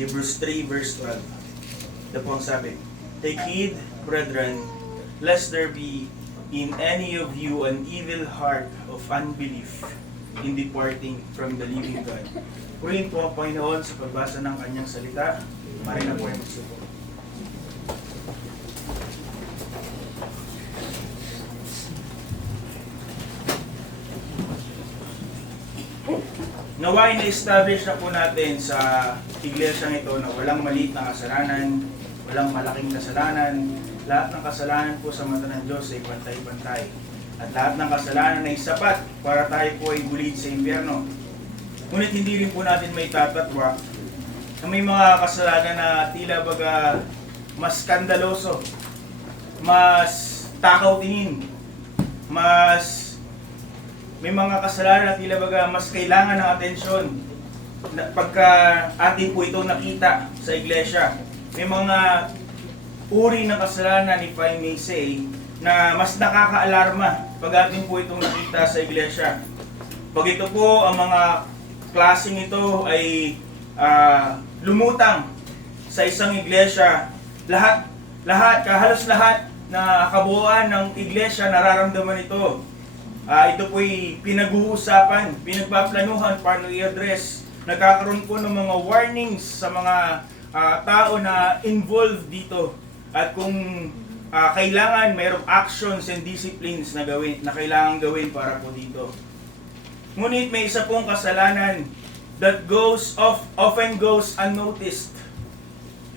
Hebrews 3 verse 12. Ito po ang sabi, "Take heed, brethren, lest there be in any of you an evil heart of unbelief in departing from the living God." Purihin po ang Panginoon sa pagbasa ng kanyang salita. Mari na po ay magsuko. Naway na-establish na po natin sa iglesyang ito na walang maliit na kasalanan, walang malaking kasalanan. Lahat ng kasalanan po sa mata ng Diyos ay pantay-pantay. At lahat ng kasalanan ay sapat para tayo po ay bulid sa impyerno. Ngunit hindi rin po natin may tatatwa na may mga kasalanan na tila baga mas skandaloso, mas takaw tingin, may mga kasalanan na tila baga mas kailangan ng atensyon pagka atin po itong nakita sa iglesia. May mga uri ng kasalanan, if I may say, na mas nakaka-alarma pag atin po itong nakita sa iglesia. Pag ito po, ang mga klaseng ito ay lumutang sa isang iglesia, halos lahat na kabuuan ng iglesia nararamdaman ito. Ito po'y pinag-uusapan, pinagpaplanuhan, paano i-address. Nagkakaroon po ng mga warnings sa mga tao na involved dito. At kung kailangan, mayroong actions and disciplines na kailangan gawin para po dito. Ngunit may isa pong kasalanan that often goes unnoticed.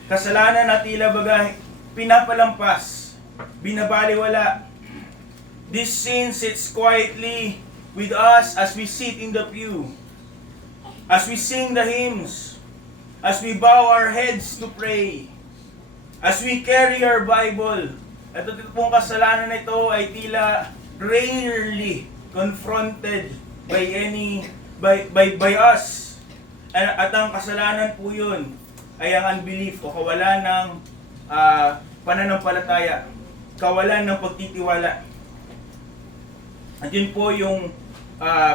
Kasalanan na tila baga pinapalampas, binabaliwala. This sin sits quietly with us as we sit in the pew, as we sing the hymns, as we bow our heads to pray, as we carry our Bible. At ito pong kasalanan na ito ay tila rarely confronted by us. At ang kasalanan po yun ay ang unbelief o kawalan ng pananampalataya, kawalan ng pagtitiwala. At yun po yung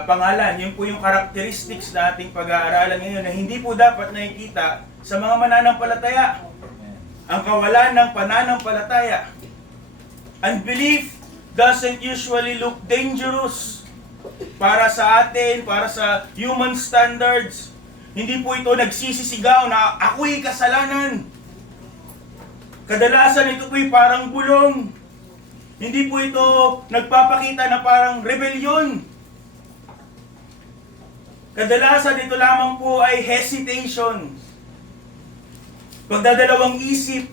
pangalan, yun po yung characteristics na ating pag-aaralan ngayon na hindi po dapat nakikita sa mga mananampalataya. Ang kawalan ng pananampalataya. Unbelief doesn't usually look dangerous para sa atin, para sa human standards. Hindi po ito nagsisisigaw na ako'y kasalanan. Kadalasan ito po'y parang bulong. Hindi po ito nagpapakita na parang rebellion. Kadalasan ito lamang po ay hesitation. Pagdadalawang isip.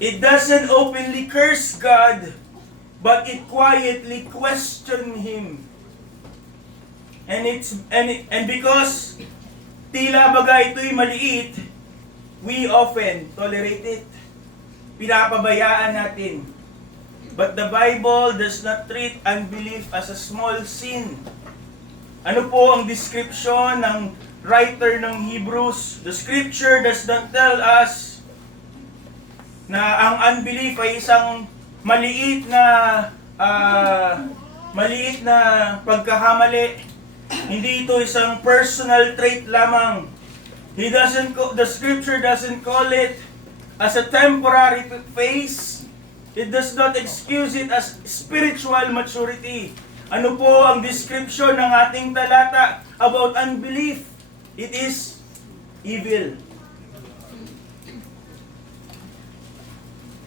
It doesn't openly curse God, but it quietly question Him. And because tila baga ito'y maliit, we often tolerate it. Pinapabayaan natin. But the Bible does not treat unbelief as a small sin. Ano po ang description ng writer ng Hebrews? The scripture does not tell us na ang unbelief ay isang maliit na pagkakamali. Hindi ito isang personal trait lamang. The scripture doesn't call it as a temporary phase. It does not excuse it as spiritual maturity. Ano po ang description ng ating talata about unbelief? It is evil.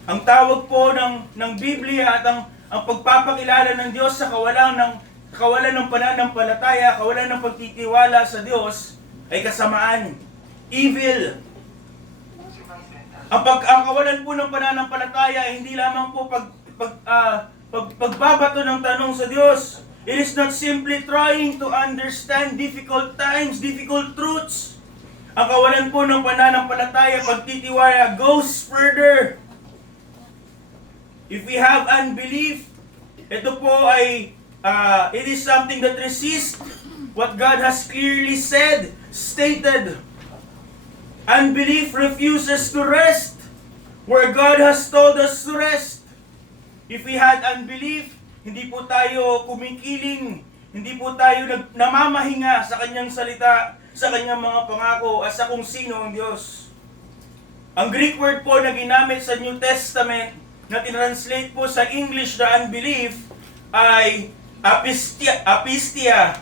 Ang tawag po ng Biblia at ang pagpapakilala ng Diyos sa kawalan ng pananampalataya, kawalan ng pagtitiwala sa Diyos ay kasamaan. Evil. Ang kawalan po ng pananampalataya hindi lamang po pagbabato ng tanong sa Diyos. It is not simply trying to understand difficult times, difficult truths. Ang kawalan po ng pananampalataya, pagtitiwala, goes further. If we have unbelief, ito po ay it is something that resists what God has clearly stated. Unbelief refuses to rest where God has told us to rest. If we had unbelief, hindi po tayo kumikiling, hindi po tayo namamahinga sa kanyang salita, sa kanyang mga pangako at sa kung sino ang Diyos. Ang Greek word po na ginamit sa New Testament na tinranslate po sa English na unbelief ay apistia.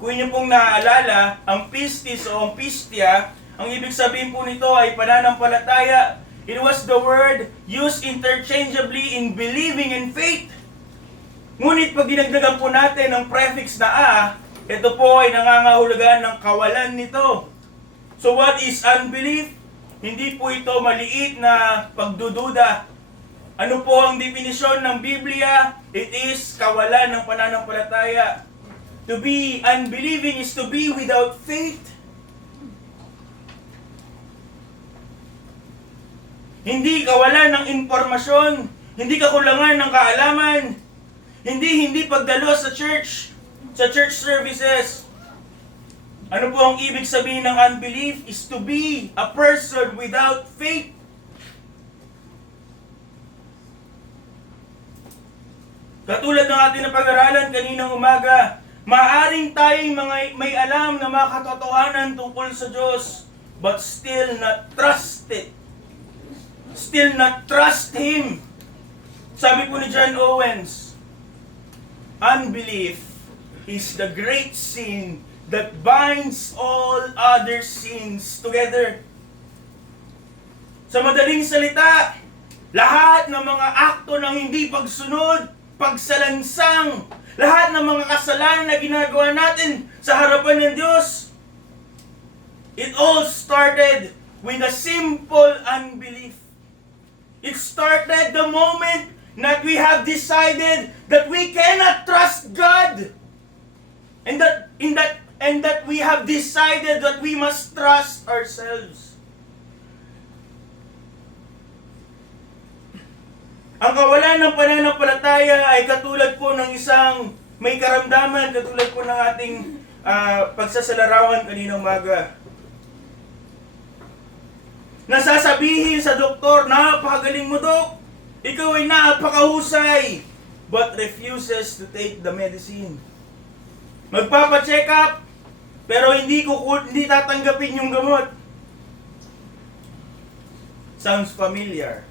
Kung inyo pong naaalala, ang pistis o ang pistia, ang ibig sabihin po nito ay pananampalataya. It was the word used interchangeably in believing and faith. Ngunit pag dinagdagan po natin ang prefix na a, ito po ay nangangahulugan ng kawalan nito. So what is unbelief? Hindi po ito maliit na pagdududa. Ano po ang definisyon ng Biblia? It is kawalan ng pananampalataya. To be unbelieving is to be without faith. Hindi kawalan ng impormasyon, hindi kakulangan ng kaalaman, hindi pagdalo sa church services. Ano po ang ibig sabihin ng unbelief? Is to be a person without faith. Katulad ng ating napag-aralan kaninang umaga, maaring tayong may alam na mga katotohanan tungkol sa Diyos, but still not trust it. Still not trust Him. Sabi po ni John Owens, unbelief is the great sin that binds all other sins together. Sa madaling salita, lahat ng mga akto ng hindi pagsunod, pagsalansang, lahat ng mga kasalanan na ginagawa natin sa harapan ng Diyos, it all started with a simple unbelief. It started the moment that we have decided that we cannot trust God. And that we have decided that we must trust ourselves. Ang kawalan ng pananampalataya ay katulad po ng isang may karamdaman, katulad po ng ating pagsasalarawan kaninang umaga. Nasasabihin sa doktor, napakagaling mo, Dok. Ikaw ay napakahusay, but refuses to take the medicine. Magpapa-check up, pero hindi tatanggapin yung gamot. Sounds familiar.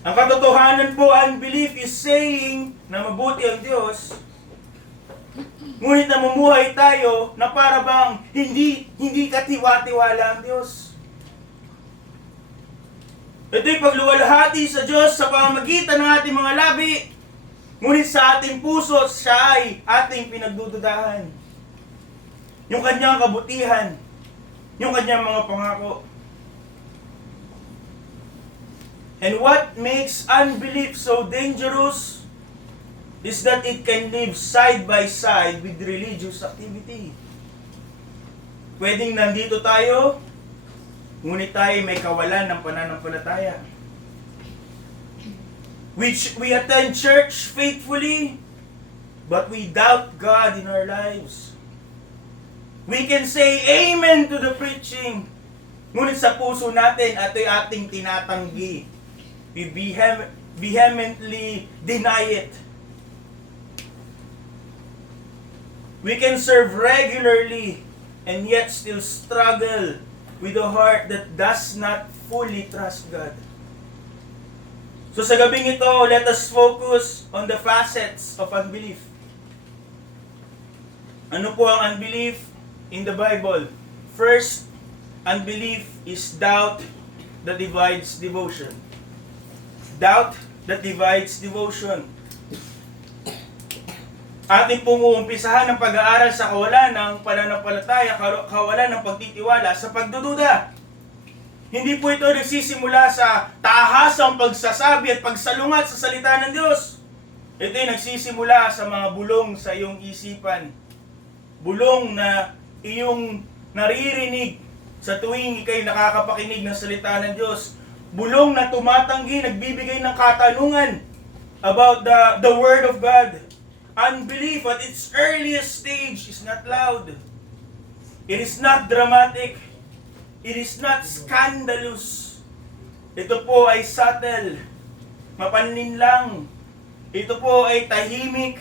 Ang katotohanan po, unbelief is saying na mabuti ang Diyos, ngunit namumuhay tayo na para bang hindi katiwa-tiwala ang Diyos. Ito'y pagluwalhati sa Diyos sa pamamagitan ng ating mga labi, ngunit sa ating puso, siya ay ating pinagdududahan. Yung kanyang kabutihan, yung kanyang mga pangako. And what makes unbelief so dangerous is that it can live side by side with religious activity. Pwedeng nandito tayo, ngunit tayo may kawalan ng pananampalataya. We attend church faithfully, but we doubt God in our lives. We can say amen to the preaching, ngunit sa puso natin ito'y ating tinatanggi. We vehemently deny it. We can serve regularly and yet still struggle with a heart that does not fully trust God. So sa gabing ito, let us focus on the facets of unbelief. Ano po ang unbelief in the Bible? First, unbelief is doubt that divides devotion. Doubt that divides devotion. Ating pong uumpisahan ng pag-aaral sa kawalan ng pananampalataya, kawalan ng pagtitiwala sa pagdududa. Hindi po ito nagsisimula sa tahasang pagsasabi at pagsalungat sa salita ng Diyos. Ito ay nagsisimula sa mga bulong sa iyong isipan. Bulong na iyong naririnig sa tuwing ikay nakakapakinig ng salita ng Diyos. Bulong na tumatanggi, nagbibigay ng katanungan about the Word of God. Unbelief at its earliest stage is not loud. It is not dramatic. It is not scandalous. Ito po ay subtle, mapanlinlang. Ito po ay tahimik.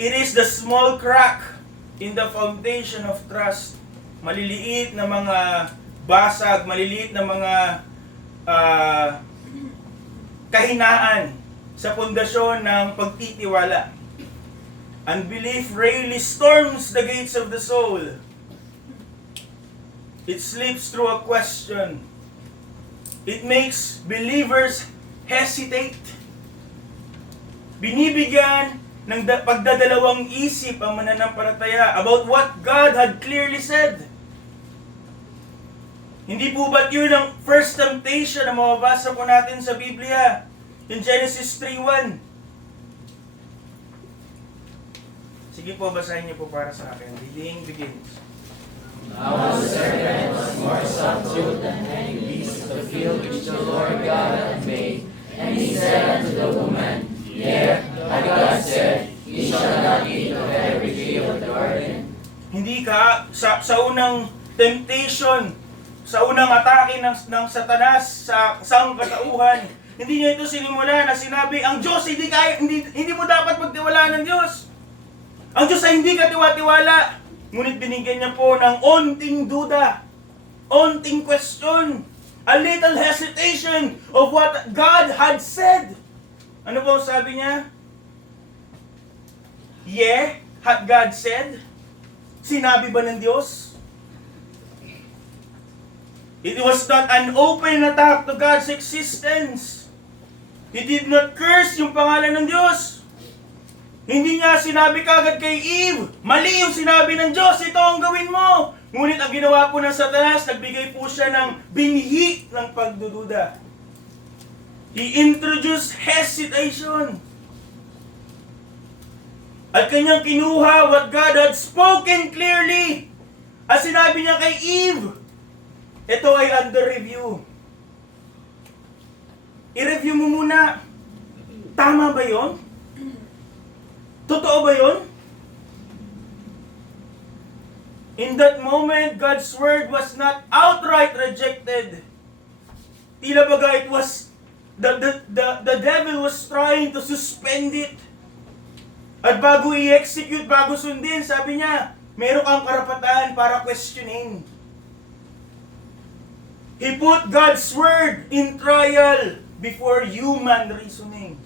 It is the small crack in the foundation of trust. Maliliit na mga basag, maliliit na mga kahinaan sa pundasyon ng pagtitiwala. Unbelief rarely storms the gates of the soul. It slips through a question. It makes believers hesitate. Binibigyan ng pagdadalawang isip ang mananampalataya about what God had clearly said. Hindi po ba't yun ang first temptation na mababasa po natin sa Biblia? In Genesis 3:1. Sige po, basahin niyo po para sa akin. Reading begins. Now the serpent was more subtle than any beast of the field which the Lord God had made. And he said unto the woman, Yea, had God said, Ye shall not eat of every tree of the garden? Hindi ka, sa unang temptation, sa unang atake ng Satanas sa sangkatauhan, hindi niya ito sinimula na sinabi, ang Diyos, hindi mo dapat magtiwalaan ng Diyos. Ang Diyos ay hindi katiwa-tiwala. Ngunit binigyan niya po ng onting duda, onting question, a little hesitation of what God had said. Ano po sabi niya? Yeah, had God said? Sinabi ba ng Diyos? It was not an open attack to God's existence. He did not curse yung pangalan ng Diyos. Hindi niya sinabi kagad kay Eve, mali yung sinabi ng Diyos, ito ang gawin mo. Ngunit ang ginawa po ng Satanas, nagbigay po siya ng binhi ng pagdududa. He introduced hesitation. At kanyang kinuha what God had spoken clearly. At sinabi niya kay Eve, ito ay under review. I-review mo muna. Tama ba yon? Totoo ba yun? In that moment, God's word was not outright rejected. Tila baga it was, the devil was trying to suspend it. At bago i-execute, bago sundin, sabi niya, meron kang karapatan para questionin. He put God's word in trial before human reasoning.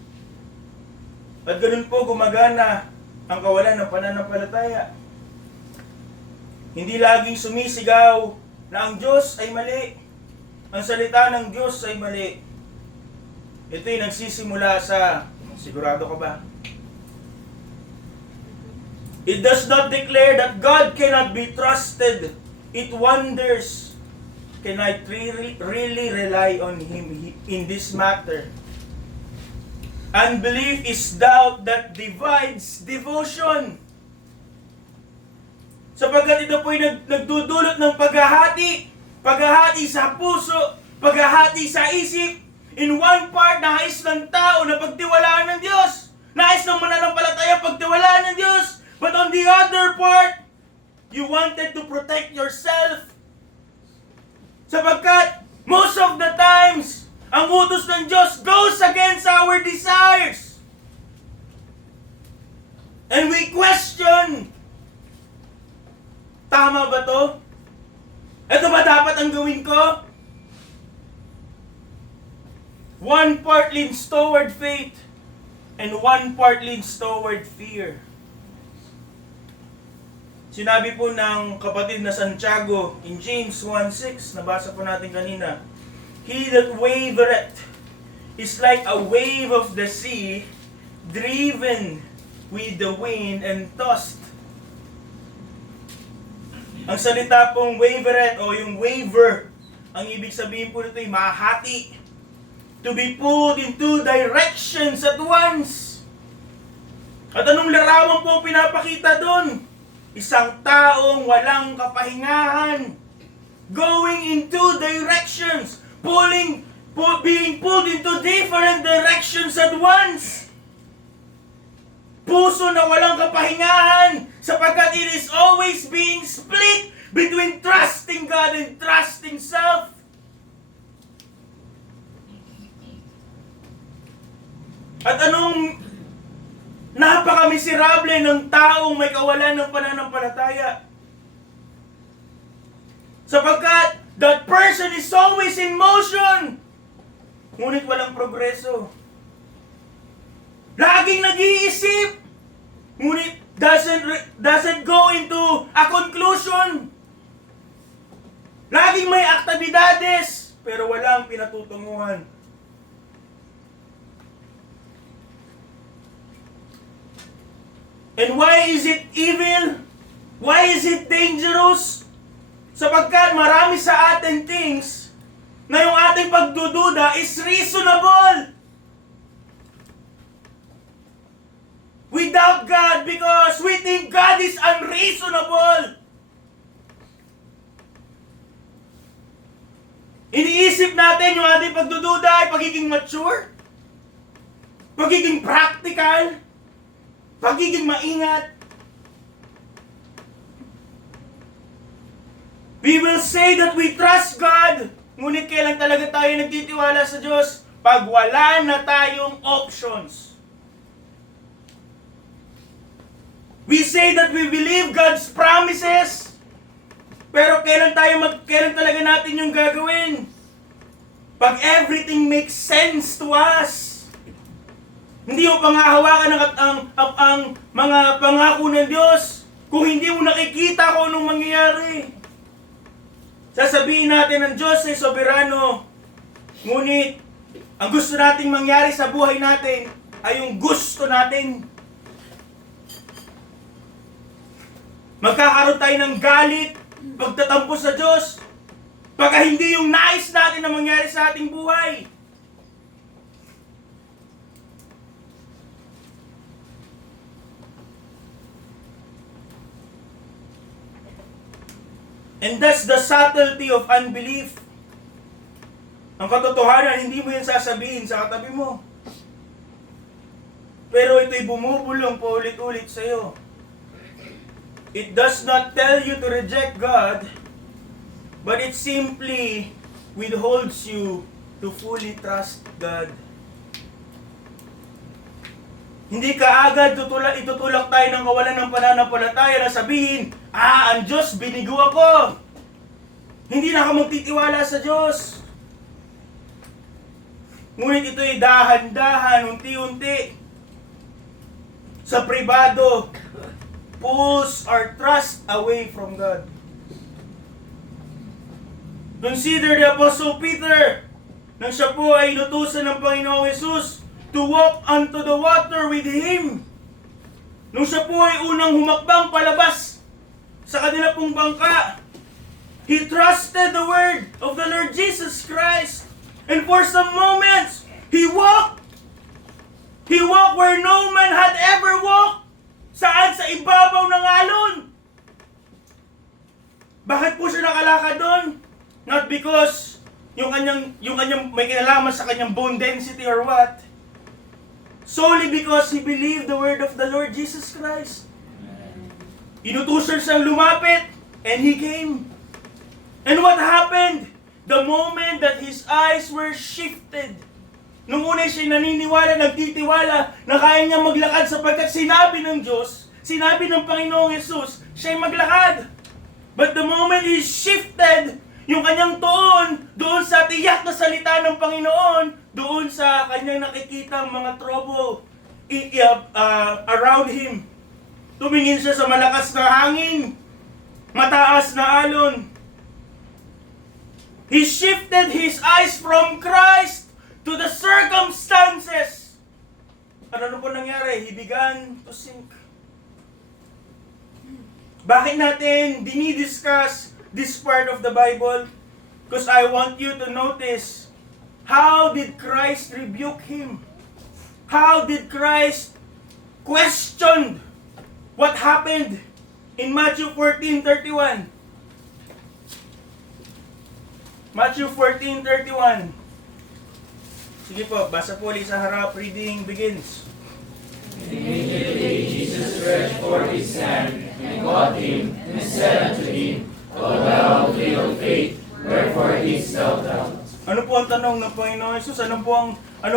At ganun po gumagana ang kawalan ng pananampalataya. Hindi laging sumisigaw na ang Diyos ay mali. Ang salita ng Diyos ay mali. Ito'y nagsisimula sa, sigurado ka ba? It does not declare that God cannot be trusted. It wonders, can I really rely on Him in this matter? Unbelief is doubt that divides devotion. Sapagkat ito po'y nagdudulot ng paghahati sa puso, paghahati sa isip. In one part, nais ng tao na pagtiwalaan ng Diyos. Nais ng mananampalataya pagtiwalaan ng Diyos. But on the other part, you wanted to protect yourself. Sapagkat most of the times, ang utos ng Diyos goes against our desires. And we question, tama ba to? Ito ba dapat ang gawin ko? One part leans toward faith, and one part leans toward fear. Sinabi po ng kapatid na Santiago in James 1:6, nabasa po natin kanina, He that wavereth is like a wave of the sea, driven with the wind and tossed. Ang salita pong wavereth o yung waver, ang ibig sabihin po nito ay mahati. To be pulled in two directions at once. At anong larawan po pinapakita doon? Isang taong walang kapahingahan. Going in two directions. Being pulled into different directions at once. Puso na walang kapahingahan sapagkat it is always being split between trusting God and trusting self. At anong Napaka-miserable ng taong may kawalan ng pananampalataya. Sapagkat that person is always in motion, ngunit walang progreso. Laging nag-iisip, ngunit doesn't go into a conclusion. Laging may aktibidades, pero walang pinatutunguhan. And why is it evil? Why is it dangerous? Sapagkat marami sa atin things na yung ating pagdududa is reasonable. We doubt God because we think God is unreasonable. Iniisip natin yung ating pagdududa ay pagiging mature, pagiging practical, pagiging maingat. We will say that we trust God, ngunit kailan talaga tayo nagtitiwala sa Diyos? Pag wala na tayong options. We say that we believe God's promises, pero kailan talaga natin yung gagawin? Pag everything makes sense to us. Hindi mo pangahawakan ang mga pangako ng Diyos kung hindi mo nakikita kung anong mangyayari. Sasabihin natin ng Diyos ay soberano, ngunit ang gusto nating mangyari sa buhay natin ay yung gusto natin. Magkakaroon tayo ng galit, pagtatampo sa Diyos, pagka hindi yung nais natin na mangyari sa ating buhay. And that's the subtlety of unbelief. Ang katotohanan, hindi mo yan sasabihin sa katabi mo. Pero ito'y bumubulong paulit-ulit sa iyo. It does not tell you to reject God, but it simply withholds you to fully trust God. Hindi ka agad itutulak tayo ng kawalan ng pananampalataya na sabihin, ang Diyos, binigo ako. Hindi na ako magtitiwala sa Diyos. Ngunit ito'y dahan-dahan, unti-unti, sa pribado, pulls our trust away from God. Consider the Apostle Peter, nang siya po ay inutusan ng Panginoong Hesus to walk onto the water with Him. Nung siya po ay unang humakbang palabas sa kanila pong bangka, he trusted the word of the Lord Jesus Christ. And for some moments, he walked. He walked where no man had ever walked. Saan? Sa ibabaw ng alon. Bakit po siya nakalakad doon? Not because yung kanyang may kinalaman sa kanyang bone density or what. Solely because he believed the word of the Lord Jesus Christ. Inutusan siyang lumapit, and he came. And what happened? The moment that his eyes were shifted, nung una siya naniniwala, nagtitiwala, na kaya niya maglakad sapagkat sinabi ng Diyos, sinabi ng Panginoong Hesus, siya'y maglakad. But the moment he shifted, yung kanyang tuon, doon sa tiyak na salita ng Panginoon, doon sa kanyang nakikitang mga trouble around him. Tumingin siya sa malakas na hangin, mataas na alon. He shifted his eyes from Christ to the circumstances. Ano po nangyari? He began to sink. Bakit natin dinidiscuss this part of the Bible? Because I want you to notice, how did Christ rebuke him? How did Christ question what happened in Matthew 14:31? Matthew 14:31. Sige po, basa po ulit sa harap. Reading begins. Immediately Jesus stretched forth his hand, and caught him, and said unto him, O thou of little faith, wherefore didst thou doubt? Ano po ang tanong ng Panginoon Jesus? Ano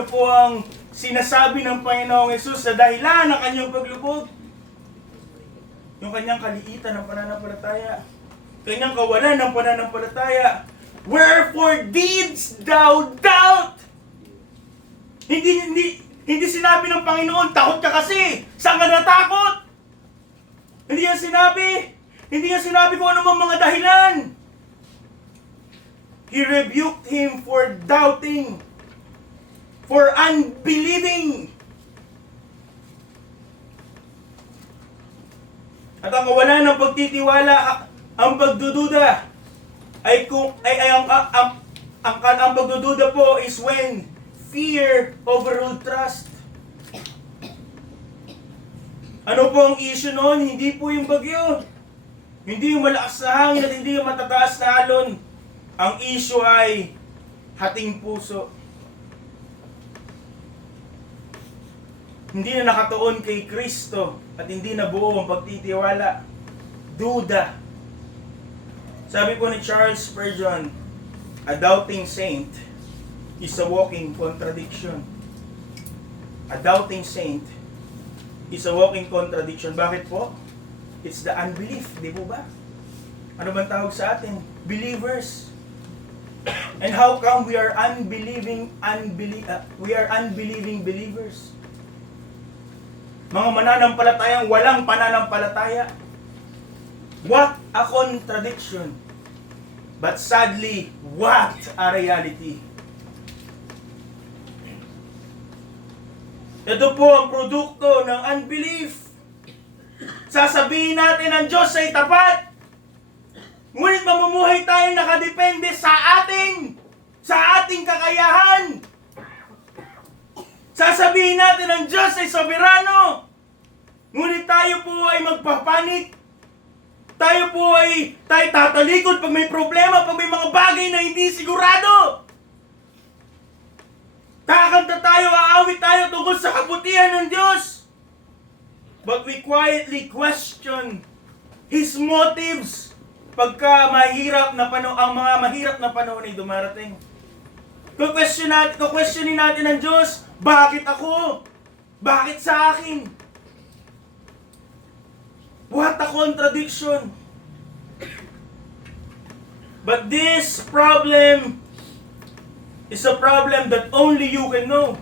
po ang sinasabi ng Panginoong Yesus sa dahilan ng kanyang paglubog. Yung kanyang kaliitan ng pananampalataya. Kanyang kawalan ng pananampalataya. Wherefore didst thou doubt? Hindi sinabi ng Panginoon, takot ka kasi. Saan ka natakot? Hindi yan sinabi. Hindi yan sinabi kung ano mang mga dahilan. He rebuked him for doubting, for unbelieving. At ang kawalan ng pagtitiwala, ang pagdududa, ang pagdududa po is when fear overruled trust. Ano po ang issue noon? Hindi po yung bagyo. Hindi yung malakas na hangin at hindi yung matataas na alon. Ang issue ay hating puso. Hindi na nakatuon kay Kristo at hindi na buo ang pagtitiwala. Duda. Sabi po ni Charles Spurgeon, a doubting saint is a walking contradiction. A doubting saint is a walking contradiction. Bakit po? It's the unbelief, di po ba? Ano bang tawag sa atin? Believers. And how come we are unbelieving believers? Mga mananampalatayang walang pananampalataya. What a contradiction. But sadly, what a reality. Ito po ang produkto ng unbelief. Sasabihin natin ang Diyos ay tapat. Ngunit mamumuhay tayo nakadepende sa ating kakayahan. Sasabihin natin ang Diyos ay soberano. Ngunit tayo po ay magpapanik. Tayo po ay tatalikod pag may problema, pag may mga bagay na hindi sigurado. Kakanta tayo, aawit tayo tungkol sa kabutihan ng Diyos. But we quietly question His motives pagka ang mga mahirap na panahon ay dumarating. Questionin natin ang Diyos, bakit ako? Bakit sa akin? What a contradiction. But this problem is a problem that only you can know.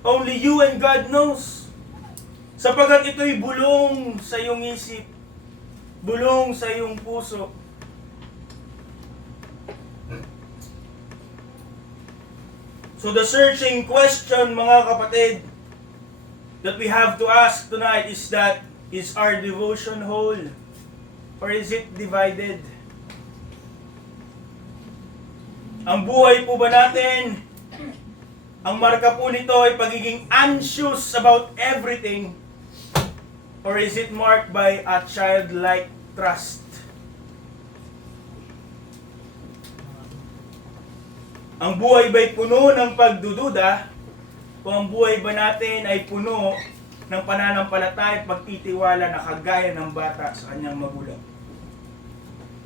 Only you and God knows. Sapagkat ito'y bulong sa iyong isip, bulong sa iyong puso. So the searching question, mga kapatid, that we have to ask tonight is that, is our devotion whole? Or is it divided? Ang buhay po ba natin, ang marka po nito ay pagiging anxious about everything? Or is it marked by a childlike trust? Ang buhay ba'y puno ng pagdududa? O ang buhay ba natin ay puno ng pananampalataya at pagtitiwala na kagaya ng bata sa kanyang magulang?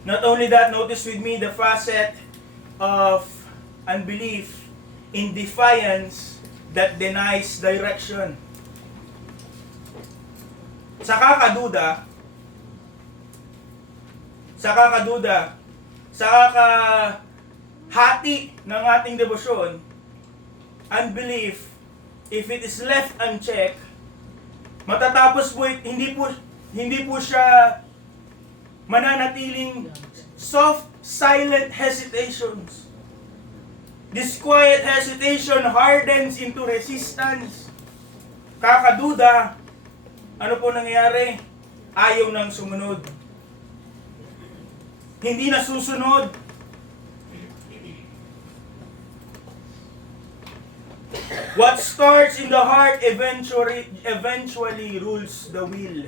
Not only that, notice with me the facet of unbelief in defiance that denies direction. Sa kakahati ng ating debosyon, unbelief, if it is left unchecked, matatapos po, hindi po siya mananatiling soft, silent hesitations. This quiet hesitation hardens into resistance. Kakaduda, ano po nangyayari? Ayaw nang sumunod. Hindi na susunod. What starts in the heart eventually rules the will.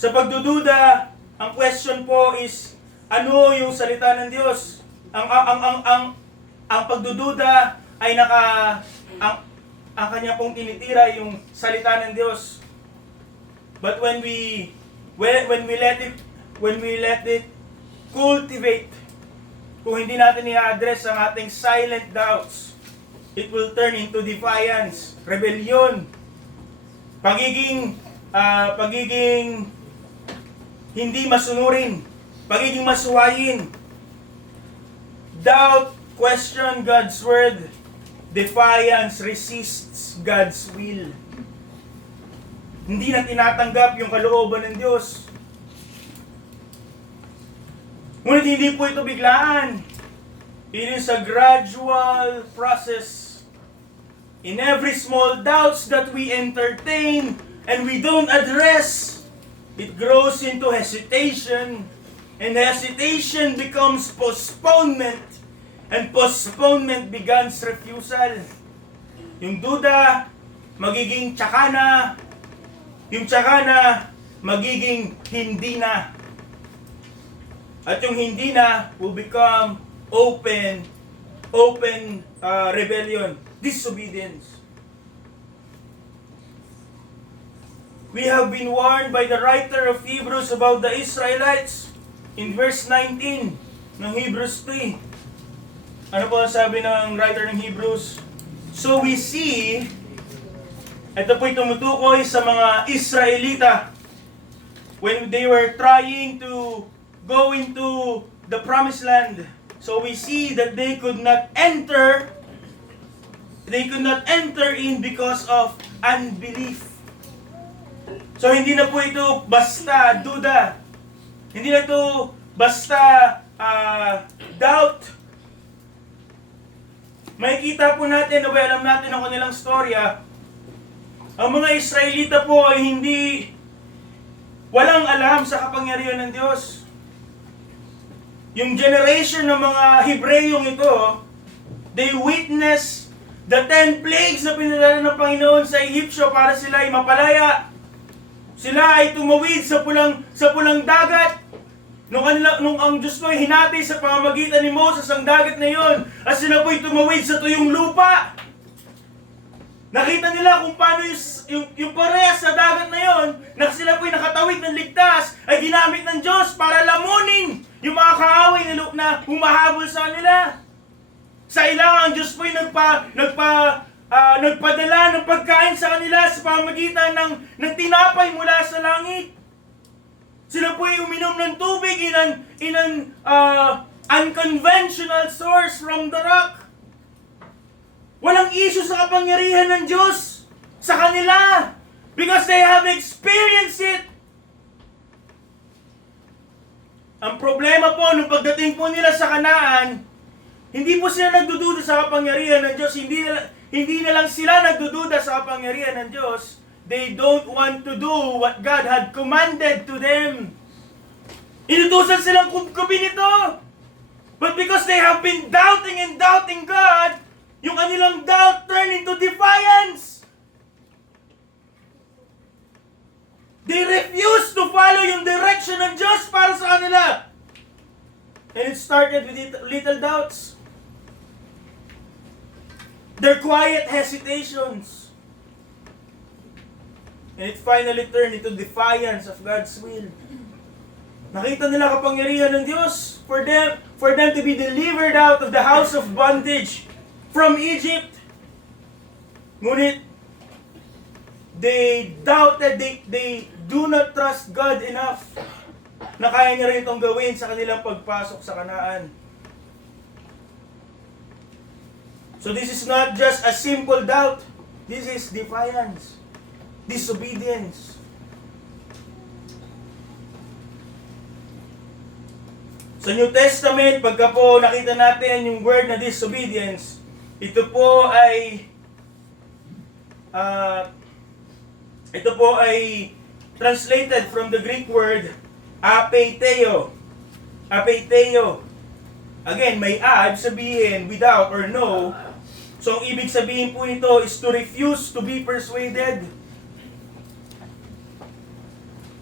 Sa pagdududa, ang question po is, ano yung salita ng Diyos? Ang pagdududa ay ang kanya pong tinitira yung salita ng Diyos. But when we let it cultivate, kung hindi natin i-address ang ating silent doubts, it will turn into defiance, rebellion, pagiging hindi masunurin, pagiging masuwayin. Doubt, question God's word. Defiance resists God's will. Hindi na tinatanggap yung kalooban ng Diyos. Ngunit hindi po ito biglaan. It is a gradual process. In every small doubts that we entertain and we don't address, it grows into hesitation, and hesitation becomes postponement, and postponement begins refusal. Yung duda, magiging tsaka na. Yung tsaka na, magiging hindi na. At yung hindi na will become open rebellion, disobedience. We have been warned by the writer of Hebrews about the Israelites in verse 19 ng Hebrews 3. Ano po ang sabi ng writer ng Hebrews? So we see, ito po'y tumutukoy sa mga Israelita when they were trying to go into the promised land. So we see that they could not enter in because of unbelief. So hindi na po ito basta duda. Hindi na ito basta doubt. Makikita po natin, alam natin ang kanilang storya. Ang mga Israelita po ay walang alam sa kapangyarihan ng Diyos. Yung generation ng mga Hebreyong ito, they witness the 10 plagues na pinadala ng Panginoon sa Egyptio para sila ay mapalaya. Sila ay tumawid sa pulang dagat. Nung ang Diyos po ay hinati sa pamamagitan ni Moses ang dagat na yon, at sila po ay tumawid sa tuyong lupa. Nakita nila kung paano yung parehas sa dagat na yon, na sila po ay nakatawid ng ligtas, ay ginamit ng Diyos para lamunin yung mga kaaway na humahabol sa kanila. Sa ilang ang Diyos po ay nagpadala ng pagkain sa kanila sa pamamagitan ng tinapay mula sa langit. Sila po ay uminom ng tubig in an unconventional source from the rock. Walang issue sa kapangyarihan ng Diyos sa kanila because they have experienced it. Ang problema po, nung pagdating po nila sa Kanaan, hindi po sila nagdududa sa kapangyarihan ng Diyos. Hindi na lang sila nagdududa sa kapangyarihan ng Diyos. They don't want to do what God had commanded to them. Inutusan silang kubkubin ito. But because they have been doubting God, yung kanilang doubt turned into defiance. They refused to follow yung direction ng Diyos para sa kanila. And it started with little doubts. Their quiet hesitations. And it finally turned into defiance of God's will. Nakita nila kapangyarihan ng Diyos for them to be delivered out of the house of bondage from Egypt. Ngunit, they doubted, they do not trust God enough na kaya niya rin itong gawin sa kanilang pagpasok sa Kanaan. So this is not just a simple doubt. This is defiance, disobedience. Sa New Testament, pagka po nakita natin yung word na disobedience, ito po ay translated from the Greek word apeiteo. Apeiteo. Again, may sabihin without or no. So, ang ibig sabihin po nito is to refuse to be persuaded.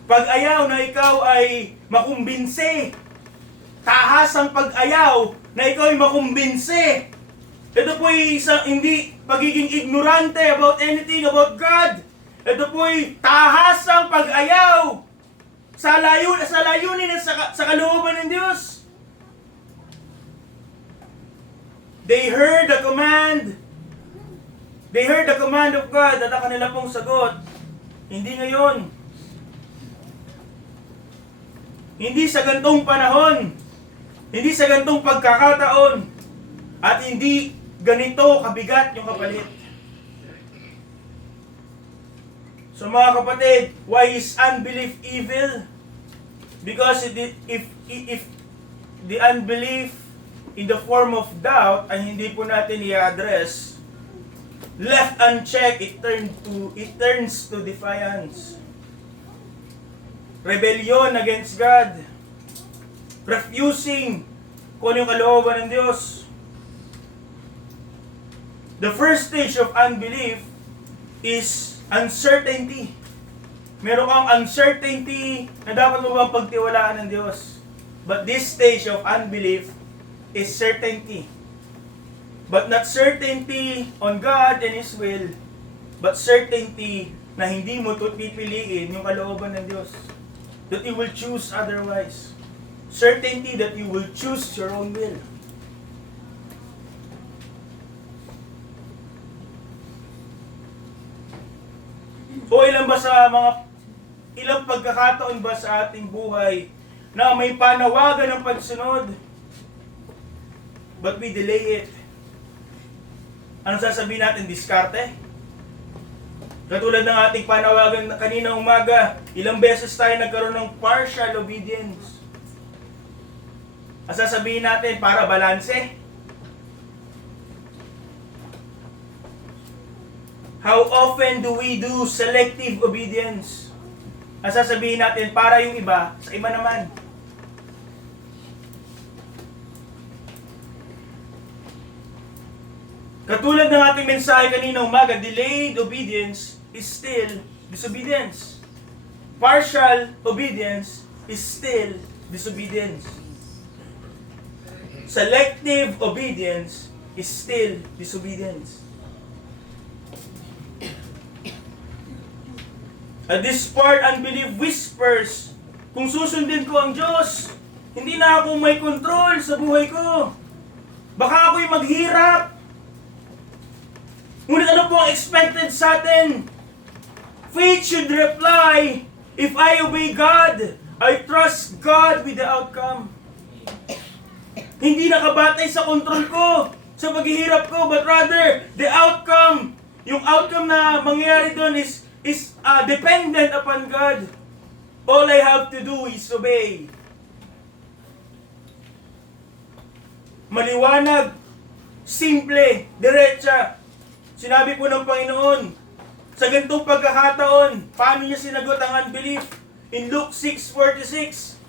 Pag-ayaw na ikaw ay makumbinse. Tahasang pag-ayaw na ikaw ay makumbinse. Ito po ay hindi pagiging ignorante about anything about God. Ito po ay tahasang pag-ayaw sa layunin at sa kalooban ng Diyos. They heard the command They heard the command of God at ang kanila pong sagot. Hindi ngayon. Hindi sa gantong panahon. Hindi sa gantong pagkakataon. At hindi ganito kabigat yung kapalit. So mga kapatid, why is unbelief evil? Because if the unbelief in the form of doubt ay hindi po natin i-address, left unchecked, it turns to defiance. Rebellion against God. Refusing kung ano yung kalooban ng Diyos. The first stage of unbelief is uncertainty. Meron kang uncertainty na dapat mo bang pagtiwalaan ng Diyos. But this stage of unbelief is certainty. But not certainty on God and His will, but certainty na hindi mo ito pipiliin yung kalooban ng Diyos. That you will choose otherwise. Certainty that you will choose your own will. O ilang pagkakataon ba sa ating buhay na may panawagan ng pagsunod, but we delay it? Ano sasabihin natin? Diskarte? Katulad ng ating panawagan kanina umaga, ilang beses tayo nagkaroon ng partial obedience. Ang sasabihin natin, para balanse? How often do we do selective obedience? Ang sasabihin natin, para yung iba, sa iba naman. Katulad ng ating mensahe kanina umaga, delayed obedience is still disobedience. Partial obedience is still disobedience. Selective obedience is still disobedience. At this part, unbelief whispers, kung susundin ko ang Diyos, hindi na ako may control sa buhay ko. Baka ako'y maghirap. Ngunit ano po ang expected sa atin? Faith should reply, if I obey God, I trust God with the outcome. Hindi nakabatay sa kontrol ko, sa paghihirap ko, but rather, the outcome, yung outcome na mangyayari doon is dependent upon God. All I have to do is obey. Maliwanag, simple, diretsa. Sinabi po ng Panginoon, sa ganitong pagkakataon, paano niya sinagot ang unbelief? In Luke 6:46,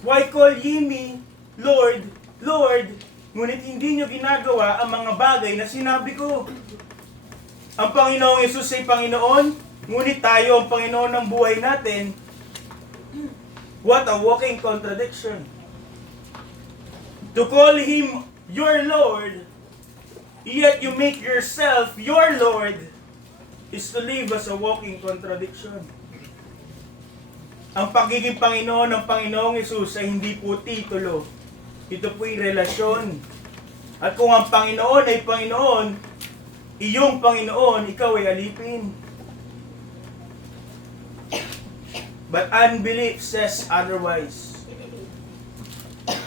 why call ye me, Lord, Lord, ngunit hindi niyo ginagawa ang mga bagay na sinabi ko? Ang Panginoong Yesus ay Panginoon, ngunit tayo ang Panginoon ng buhay natin. What a walking contradiction. To call Him your Lord, yet you make yourself your Lord, is to live as a walking contradiction. Ang pagiging Panginoon ng Panginoong Yesus ay hindi po titulo. Ito po'y relasyon. At kung ang Panginoon ay Panginoon, iyong Panginoon, ikaw ay alipin. But unbelief says otherwise.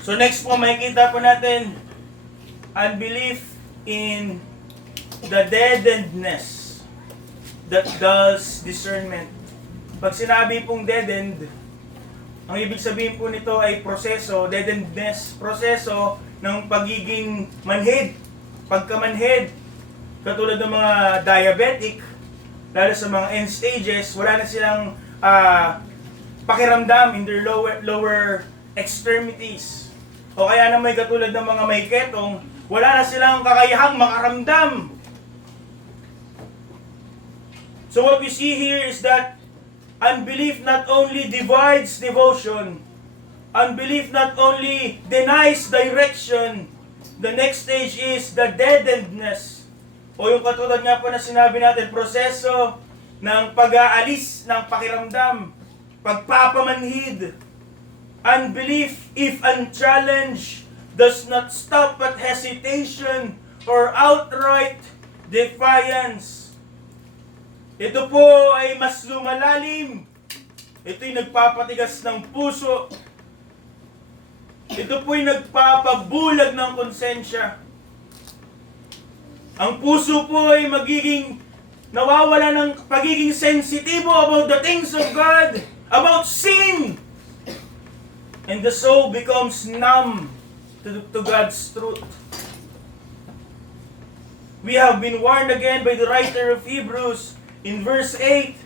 So next po, makikita po natin, unbelief in the deadenedness that does discernment. Pag sinabi pong deadened, ang ibig sabihin po nito ay proseso, deadenedness, proseso ng pagiging manhid, pagkamanhid. Katulad ng mga diabetic, lalo sa mga end stages, wala na silang pakiramdam in their lower extremities. O kaya na may katulad ng mga may ketong, wala na silang kakayahang makaramdam. So what we see here is that unbelief not only divides devotion, unbelief not only denies direction, the next stage is the deadenedness. O yung katulad nga po na sinabi natin, proseso ng pag-aalis ng pakiramdam, pagpapamanhid. Unbelief, if unchallenged, does not stop at hesitation or outright defiance. Ito po ay mas lumalalim. Ito'y nagpapatigas ng puso. Ito po'y nagpapabulag ng konsensya. Ang puso po ay nawawala ng pagiging sensitibo about the things of God, about sin. And the soul becomes numb to God's truth. We have been warned again by the writer of Hebrews in verse 8.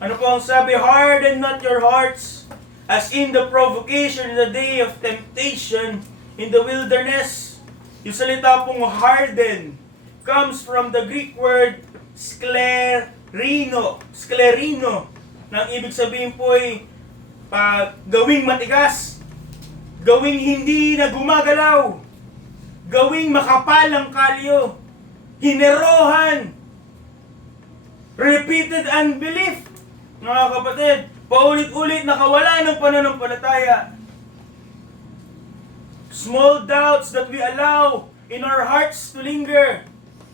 Ano po ang sabi? Harden not your hearts as in the provocation in the day of temptation in the wilderness. Yung salita pong harden comes from the Greek word sklerino. Sklerino. Na ang ibig sabihin po ay gawing matigas. Gawing hindi na gumagalaw. Gawing makapal ang kalyo. Hinerohan. Repeated unbelief. Mga kapatid, paulit-ulit nakawala ng pananampalataya. Small doubts that we allow in our hearts to linger.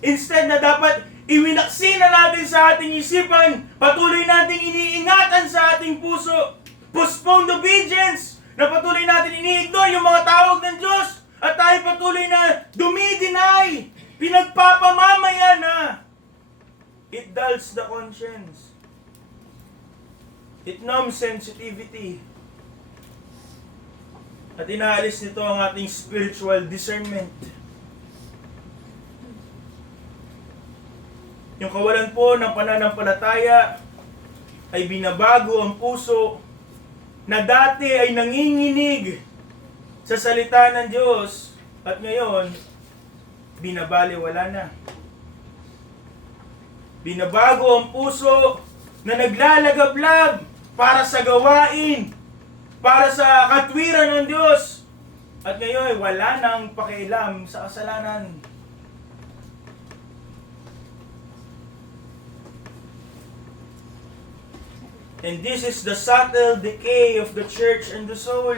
Instead na dapat iwinaksin na natin sa ating isipan, patuloy nating iniingatan sa ating puso. Postponed obedience, na patuloy natin ini-ignore yung mga tawag ng Diyos, at tayo patuloy na dumidinay, pinagpapamamaya na. It dulls the conscience. It numbs sensitivity. At inaalis nito ang ating spiritual discernment. Yung kawalan po ng pananampalataya ay binabago ang puso na dati ay nanginginig sa salita ng Diyos at ngayon binabaliwala na. Binabago ang puso na naglalagablab para sa gawain, para sa katwiran ng Diyos at ngayon wala nang pakialam sa kasalanan. And this is the subtle decay of the church and the soul.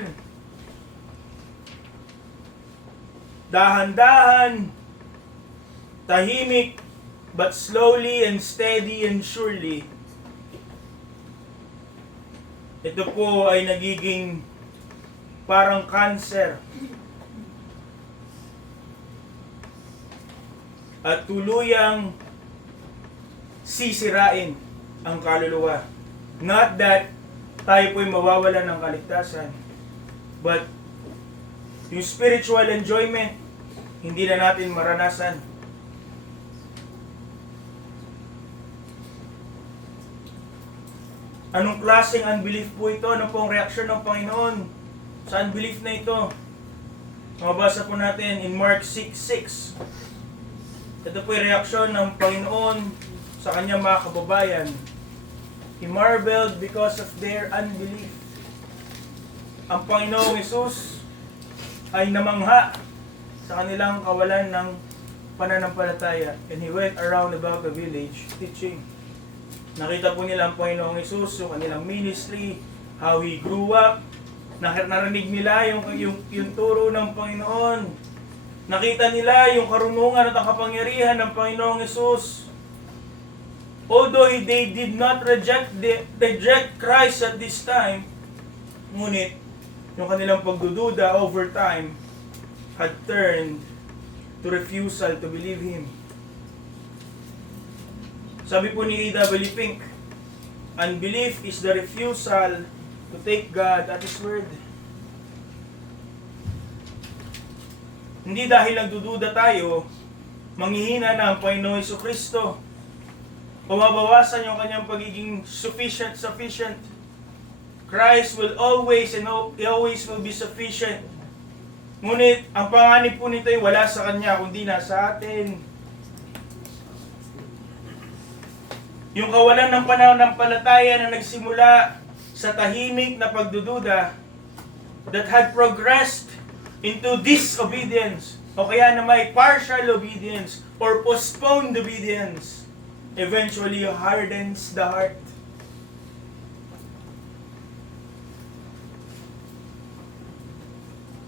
Dahan-dahan, tahimik, but slowly and steady and surely, ito po ay nagiging parang cancer. At tuluyang sisirain ang kaluluwa. Not that tayo po'y mawawala ng kaligtasan, but yung spiritual enjoyment, hindi na natin maranasan. Anong klaseng unbelief po ito? Ano pong reaksyon ng Panginoon sa unbelief na ito? Mabasa po natin in Mark 6:6. Ito po yung reaksyon ng Panginoon sa kanyang mga kababayan. He marveled because of their unbelief. Ang Panginoong Hesus ay namangha sa kanilang kawalan ng pananampalataya. And He went around about the village teaching. Nakita po nila ang Panginoong Hesus, yung kanilang ministry, how He grew up. Narinig nila yung turo ng Panginoon. Nakita nila yung karunungan at ang kapangyarihan ng Panginoong Hesus. Although they did not reject Christ at this time, ngunit yung kanilang pagdududa over time had turned to refusal to believe Him. Sabi po ni A.W. Pink, unbelief is the refusal to take God at His word. Hindi dahil nagdududa tayo, manghihina na ang Panginoon Jesucristo. Pumabawasan yung kanyang pagiging sufficient. Christ will always and always will be sufficient. Ngunit, ang panganib po nito ay wala sa Kanya, kundi nasa atin. Yung kawalan ng pananampalataya na nagsimula sa tahimik na pagdududa that had progressed into disobedience o kaya na may partial obedience or postponed obedience eventually hardens the heart.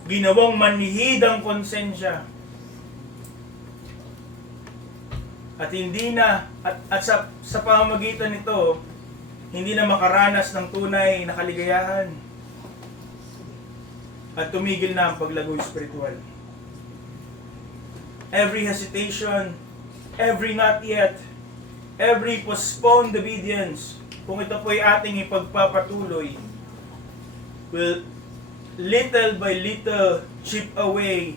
Ginawang manhid ang konsensya. At hindi na, at sa pamamagitan nito, hindi na makaranas ng tunay na kaligayahan. At tumigil na ang paglago spiritual. Every hesitation, every not yet, every postponed obedience, kung ito po'y ating ipagpapatuloy, will little by little chip away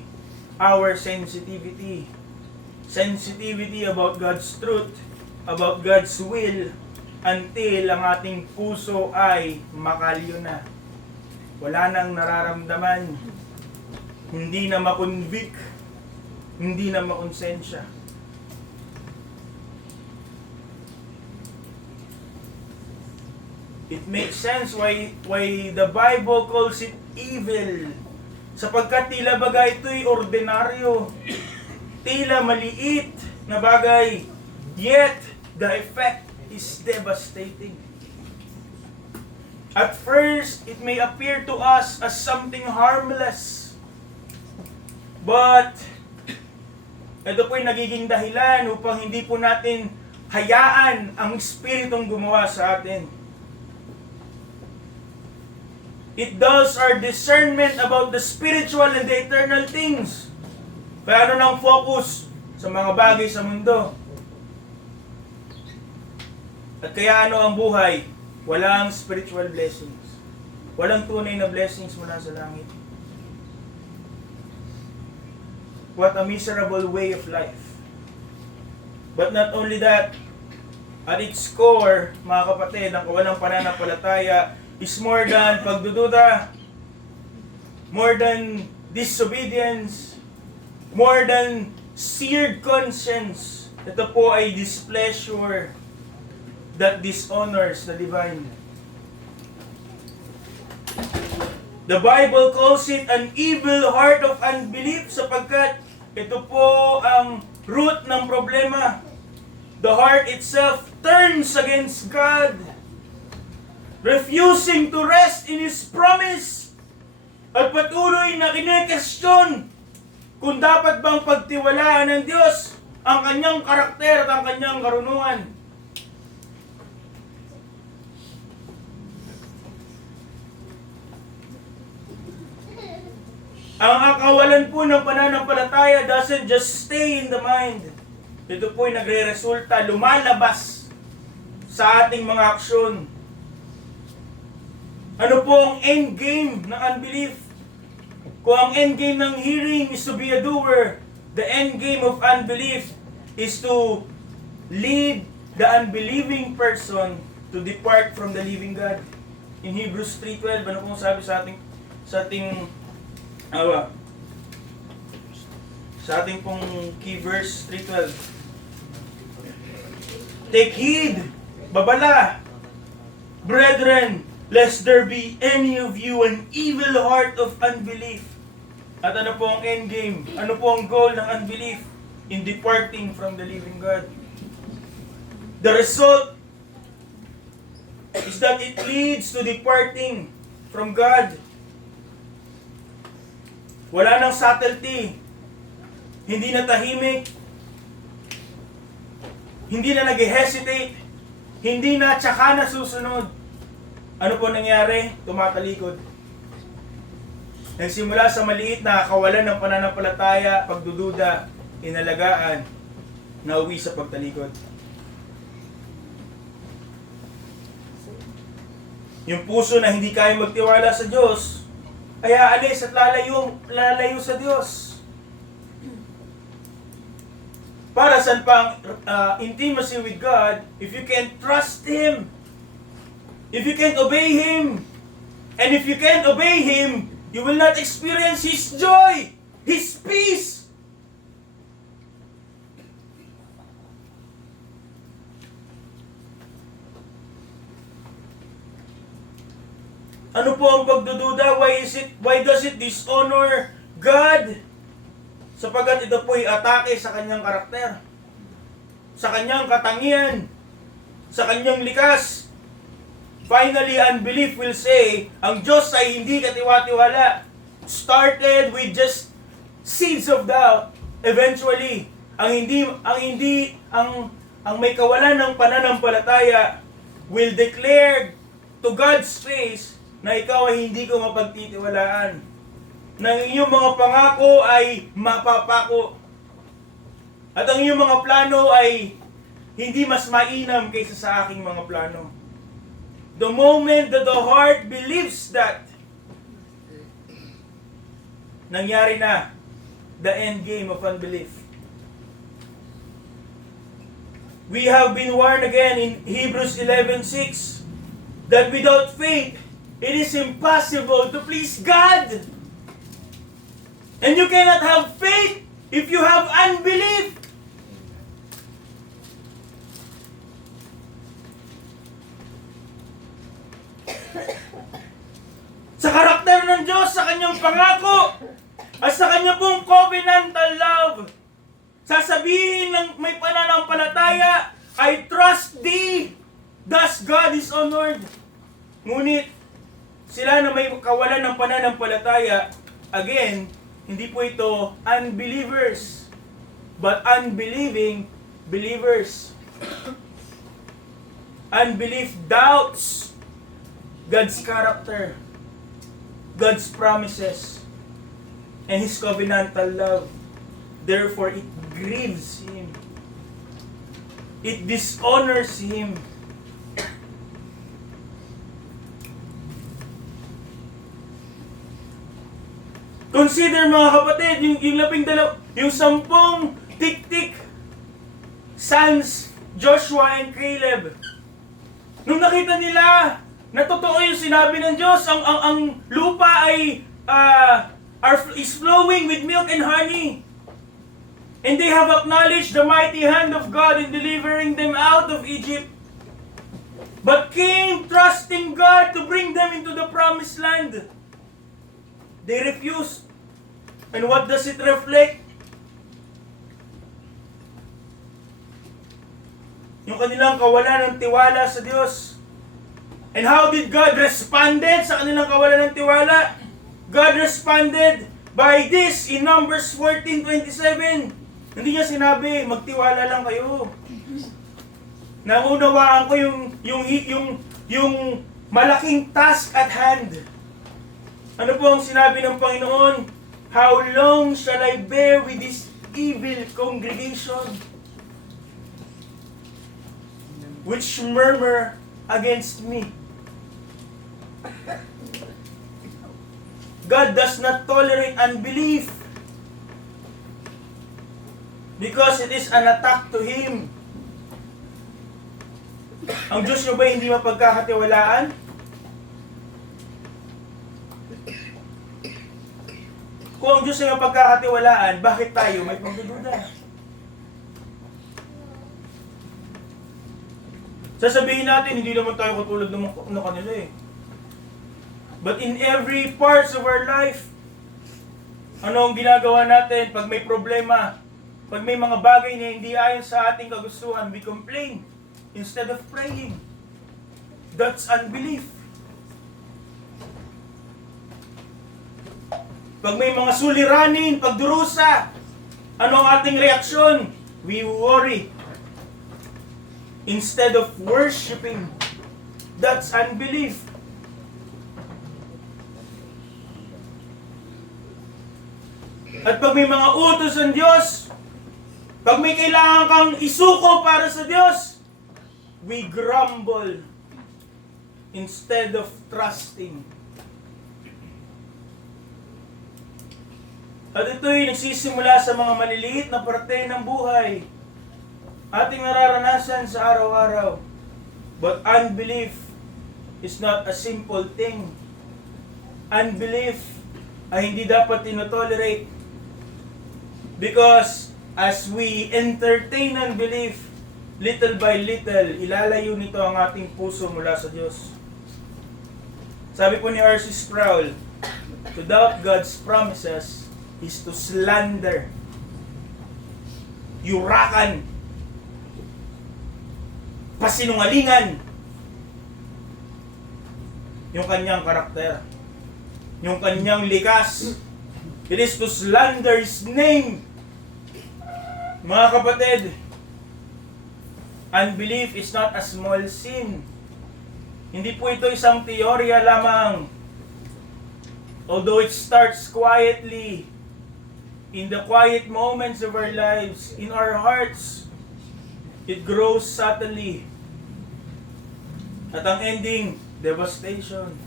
our sensitivity. Sensitivity about God's truth, about God's will, until ang ating puso ay makalyo na. Wala nang nararamdaman, hindi na makonvict, hindi na makonsensya. It makes sense why the Bible calls it evil. Sapagkat tila bagay ito'y ordinaryo, tila maliit na bagay, yet the effect is devastating. At first, it may appear to us as something harmless. But, ito po'y nagiging dahilan upang hindi po natin hayaan ang Espiritong gumawa sa atin. It dulls our discernment about the spiritual and the eternal things. Kaya ano nang focus sa mga bagay sa mundo? At kaya ano ang buhay? Walang spiritual blessings. Walang tunay na blessings mula sa langit. What a miserable way of life. But not only that, at its core, mga kapatid, ang kawalang pananampalataya is more than pagdududa, more than disobedience, more than seared conscience. Ito po ay displeasure that dishonors the divine. The Bible calls it an evil heart of unbelief sapagkat ito po ang root ng problema. The heart itself turns against God, refusing to rest in His promise, at patuloy na kinekestyon kung dapat bang pagtiwalaan ng Diyos ang kanyang karakter at ang kanyang karunungan. Ang kawalan po ng pananampalataya doesn't just stay in the mind. Ito po'y nagre-resulta, lumalabas sa ating mga aksyon. Ano po ang end game ng unbelief? Kung ang end game ng hearing is to be a doer, the end game of unbelief is to lead the unbelieving person to depart from the living God. In Hebrews 3:12, ano pong sabi sa ating pong key verse 3:12. Take heed, babala, brethren, lest there be any of you an evil heart of unbelief. At ano po ang end game? Ano po ang goal ng unbelief? In departing from the living God. The result is that it leads to departing from God. Wala nang subtlety. Hindi na tahimik. Hindi na nag-hesitate. Hindi na tsaka na susunod. Ano po nangyari? Tumatalikod. Nagsimula sa maliit na kawalan ng pananampalataya, pagdududa, inalagaan, nauwi sa pagtalikod. Yung puso na hindi kaya magtiwala sa Diyos, ay aalis at lalayo sa Diyos. Para saan pang intimacy with God if you can't trust Him? If you can't obey Him? And if you can't obey Him, you will not experience His joy, His peace. Ano po ang pagdududa? Why does it dishonor God? Sapagat ito po'y atake sa kanyang karakter, sa kanyang katangian, sa kanyang likas. Finally, unbelief will say, ang Diyos ay hindi katiwa-tiwala. Started with just seeds of doubt. Eventually, Ang may kawalan ng pananampalataya will declare to God's face na ikaw ay hindi ko mapagtitiwalaan. Na ang iyong mga pangako ay mapapako. At ang iyong mga plano ay hindi mas mainam kaysa sa aking mga plano. The moment that the heart believes that, nangyari na the end game of unbelief. We have been warned again in Hebrews 11:6 that without faith, it is impossible to please God. And you cannot have faith if you have unbelief. Sa karakter ng Diyos, sa kanyang pangako, at sa kanya pong covenantal love, sasabihin ng may pananampalataya, I trust thee, thus God is honored. Ngunit, sila na may kawalan ng pananampalataya, again, hindi po ito unbelievers, but unbelieving believers. Unbelief doubts God's character, God's promises, and His covenantal love. Therefore, it grieves Him. It dishonors Him. Consider mga kapatid, yung 10 tik-tik sons, Joshua and Caleb. Nung nakita nila na totoo yung sinabi ng Diyos, ang lupa ay is flowing with milk and honey. And they have acknowledged the mighty hand of God in delivering them out of Egypt. But came trusting God to bring them into the promised land. They refused. And what does it reflect? Yung kanilang kawalan ng tiwala sa Diyos. And how did God responded sa kanilang kawalan ng tiwala? God responded by this in Numbers 14:27. Hindi niya sinabi, magtiwala lang kayo. Naunawaan ko yung malaking task at hand. Ano po ang sinabi ng Panginoon? How long shall I bear with this evil congregation, which murmur against me? God does not tolerate unbelief because it is an attack to Him. Ang Diyos nyo ba hindi mapagkakatiwalaan? Kung ang Diyos ay mapagkakatiwalaan, bakit tayo may pagdududa? Sasabihin natin, hindi naman tayo katulad ng kanila eh. But in every parts of our life, ano ang ginagawa natin pag may problema? Pag may mga bagay na hindi ayon sa ating kagustuhan, we complain instead of praying. That's unbelief. Pag may mga suliranin, pagdurusa, ano ang ating reaksyon? We worry instead of worshiping. That's unbelief. At pag may mga utos ng Diyos, pag may kailangan kang isuko para sa Diyos, we grumble instead of trusting. At ito'y nagsisimula sa mga maliliit na parte ng buhay. Ating nararanasan sa araw-araw. But unbelief is not a simple thing. Unbelief ay hindi dapat tinotolerate. Because as we entertain unbelief, little by little, ilalayo nito ang ating puso mula sa Diyos. Sabi po ni R.C. Sproul, to doubt God's promises is to slander, yurakan, pasinungalingan yung kanyang karakter, yung kanyang likas. It is to slander His name Mga kapatid, unbelief is not a small sin. Hindi po ito isang teorya lamang. Although it starts quietly, in the quiet moments of our lives, in our hearts, it grows subtly. At ang ending, devastation.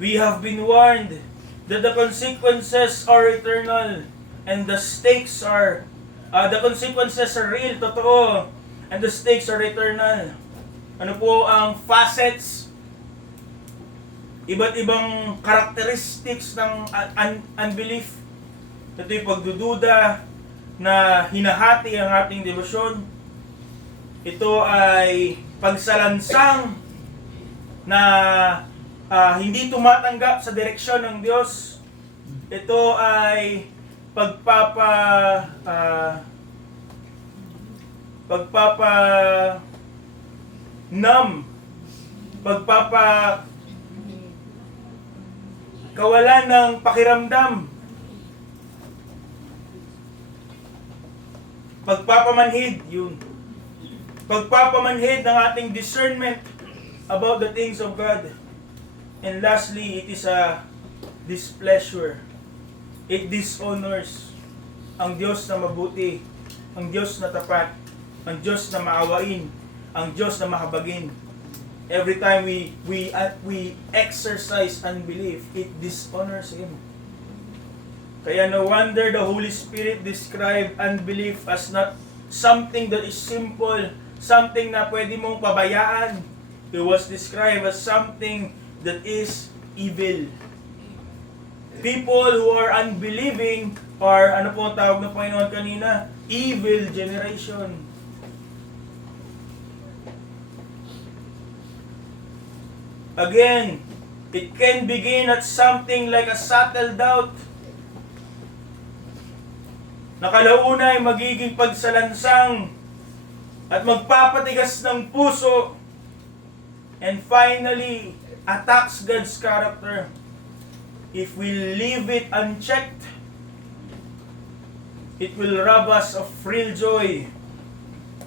We have been warned that the consequences are eternal and the stakes are, the consequences are real, totoo, and the stakes are eternal. Ano po ang facets, iba't ibang characteristics ng unbelief? Ito yung pagdududa na hinahati ang ating debosyon. Ito ay pagsalansang na hindi tumatanggap sa direksyon ng Diyos. Ito ay kawalan ng pakiramdam, pagpapamanhid, pagpapamanhid ng ating discernment about the things of God. And lastly, it is a displeasure. It dishonors ang Diyos na mabuti, ang Diyos na tapat, ang Diyos na maawain, ang Diyos na mahabagin. Every time we exercise unbelief, it dishonors Him. Kaya no wonder the Holy Spirit described unbelief as not something that is simple, something na pwede mong pabayaan. It was described as something that is evil. People who are unbelieving are, ano po ang tawag ng Panginoon kanina? Evil generation. Again, it can begin at something like a subtle doubt. Nakalauna ay magiging pagsalansang at magpapatigas ng puso, and finally, attacks God's character. If we leave it unchecked, it will rob us of real joy.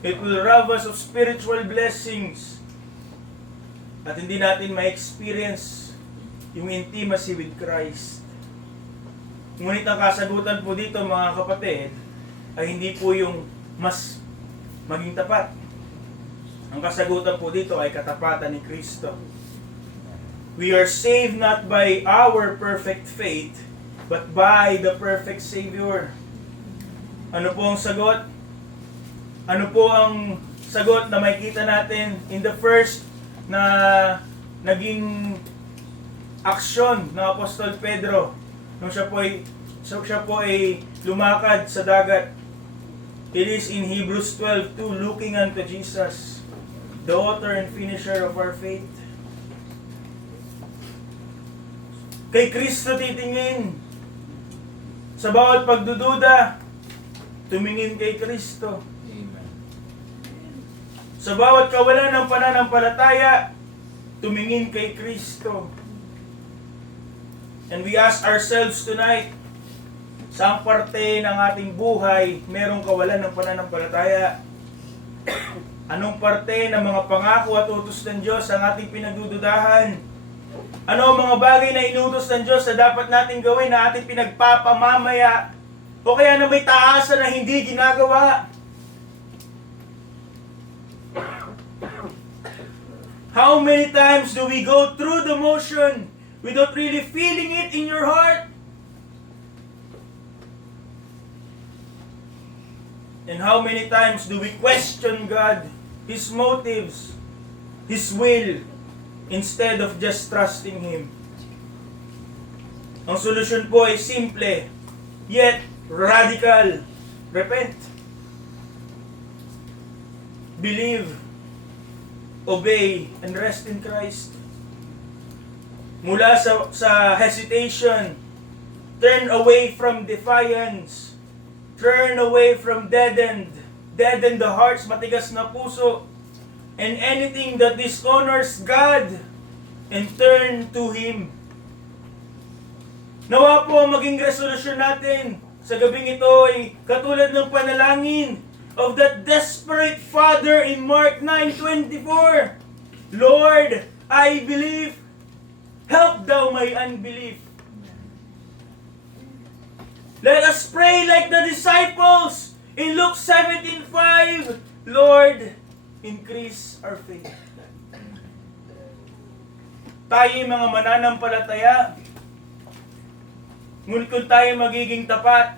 It will rob us of spiritual blessings. At hindi natin ma-experience yung intimacy with Christ. Ngunit ang kasagutan po dito, mga kapatid, ay hindi po yung mas maging tapat. Ang kasagutan po dito ay katapatan ni Kristo. We are saved not by our perfect faith, but by the perfect Savior. Ano po ang sagot? Ano po ang sagot na makikita natin in the first na naging aksyon ng Apostol Pedro nung siya po ay lumakad sa dagat? It is in Hebrews 12:2, looking unto Jesus, the author and finisher of our faith. Kay Kristo titingin. Sa bawat pagdududa, tumingin kay Kristo. Amen. Sa bawat kawalan ng pananampalataya, tumingin kay Kristo. And we ask ourselves tonight, saang parte ng ating buhay merong kawalan ng pananampalataya? Anong parte ng mga pangako at utos ng Diyos ang ating pinagdududahan? Ano ang mga bagay na inutos ng Diyos na dapat natin gawin na ating pinagpapamamaya? O kaya na may taasan na hindi ginagawa? How many times do we go through the motion without really feeling it in your heart? And how many times do we question God, His motives, His will, instead of just trusting Him? Ang solusyon po ay simple, yet radical. Repent. Believe. Obey and rest in Christ. Mula sa hesitation, turn away from defiance. Turn away from deaden the hearts, matigas na puso, and anything that dishonors God, and turn to Him. Nawa po maging resolusyon natin sa gabing ito ay katulad ng panalangin of that desperate father in Mark 9:24. Lord, I believe, help thou my unbelief. Let us pray like the disciples in Luke 17:5. Lord, increase our faith. Tayo mga mananampalataya, ngunit kung tayo magiging tapat,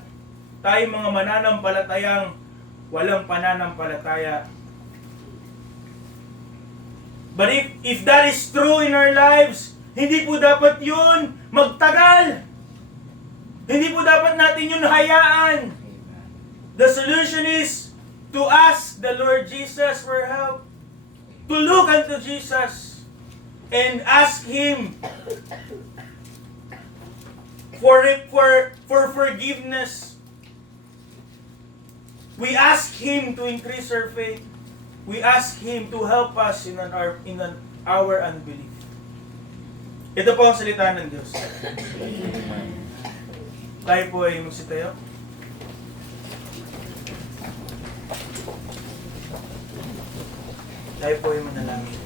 tayo mga mananampalatayang walang pananampalataya. But if that is true in our lives, hindi po dapat yun magtagal. Hindi po dapat natin yun hayaan. The solution is to ask the Lord Jesus for help. To look unto Jesus and ask Him for forgiveness. We ask Him to increase our faith. We ask Him to help us in our unbelief. Ito po ang salita ng Diyos. Tayo po ay magsitayo. Tayo po ay manalangin.